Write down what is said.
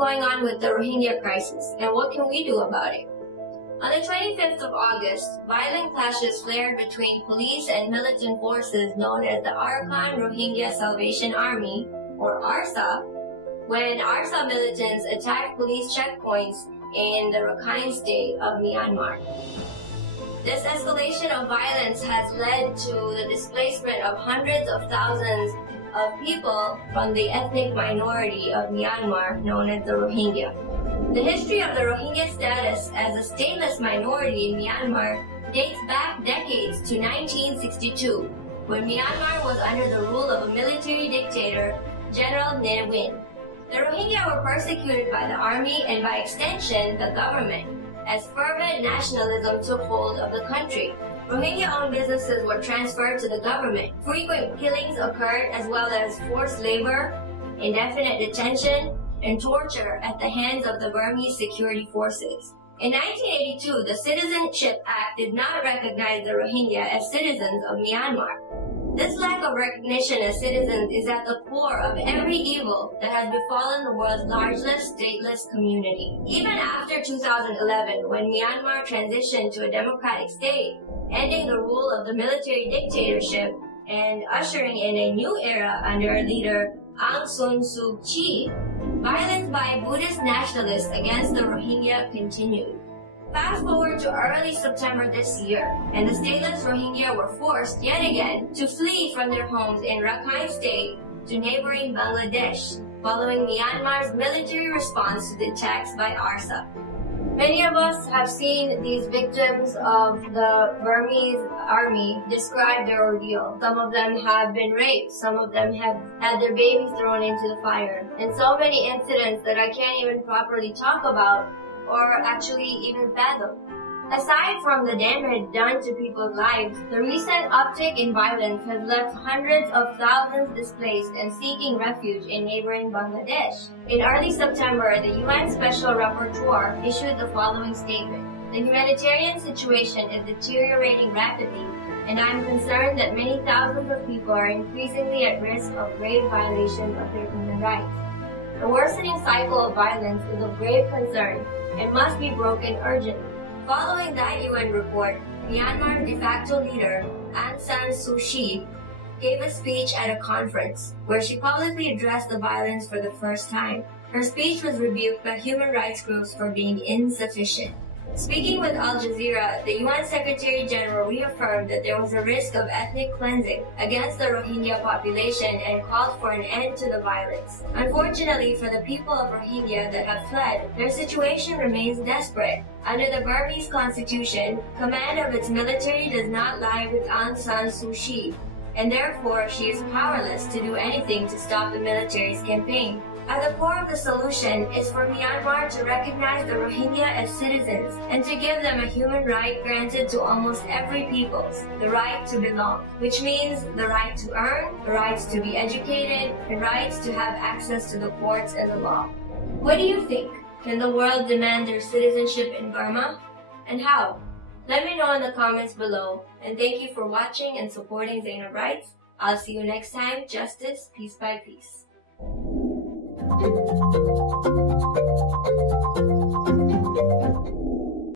going on with the Rohingya crisis, and what can we do about it? On the 25th of August, violent clashes flared between police and militant forces known as the Arakan Rohingya Salvation Army, or ARSA, when ARSA militants attacked police checkpoints in the Rakhine state of Myanmar. This escalation of violence has led to the displacement of hundreds of thousands of people from the ethnic minority of Myanmar known as the Rohingya. The history of the Rohingya status as a stateless minority in Myanmar dates back decades to 1962, when Myanmar was under the rule of a military dictator, General Ne Win. The Rohingya were persecuted by the army and by extension the government, as fervent nationalism took hold of the country. Rohingya-owned businesses were transferred to the government. Frequent killings occurred as well as forced labor, indefinite detention, and torture at the hands of the Burmese security forces. In 1982, the Citizenship Act did not recognize the Rohingya as citizens of Myanmar. This lack of recognition as citizens is at the core of every evil that has befallen the world's largest stateless community. Even after 2011, when Myanmar transitioned to a democratic state, ending the rule of the military dictatorship and ushering in a new era under leader Aung San Suu Kyi, violence by Buddhist nationalists against the Rohingya continued. Fast forward to early September this year, and the stateless Rohingya were forced yet again to flee from their homes in Rakhine State to neighboring Bangladesh, following Myanmar's military response to the attacks by ARSA. Many of us have seen these victims of the Burmese army describe their ordeal. Some of them have been raped, some of them have had their babies thrown into the fire, and so many incidents that I can't even properly talk about or actually even fathom. Aside from the damage done to people's lives, the recent uptick in violence has left hundreds of thousands displaced and seeking refuge in neighboring Bangladesh. In early September, the UN Special Rapporteur issued the following statement: "The humanitarian situation is deteriorating rapidly, and I am concerned that many thousands of people are increasingly at risk of grave violations of their human rights. The worsening cycle of violence is of grave concern and must be broken urgently." Following that UN report, Myanmar's de facto leader, Aung San Suu Kyi, gave a speech at a conference where she publicly addressed the violence for the first time. Her speech was rebuked by human rights groups for being insufficient. Speaking with Al Jazeera, the UN Secretary General reaffirmed that there was a risk of ethnic cleansing against the Rohingya population and called for an end to the violence. Unfortunately for the people of Rohingya that have fled, their situation remains desperate. Under the Burmese constitution, command of its military does not lie with Aung San Suu Kyi, and therefore she is powerless to do anything to stop the military's campaign. At the core of the solution is for Myanmar to recognize the Rohingya as citizens and to give them a human right granted to almost every people, the right to belong, which means the right to earn, the rights to be educated, and rights to have access to the courts and the law. What do you think? Can the world demand their citizenship in Burma? And how? Let me know in the comments below, and thank you for watching and supporting ZainabRights. I'll see you next time. Justice, peace by peace.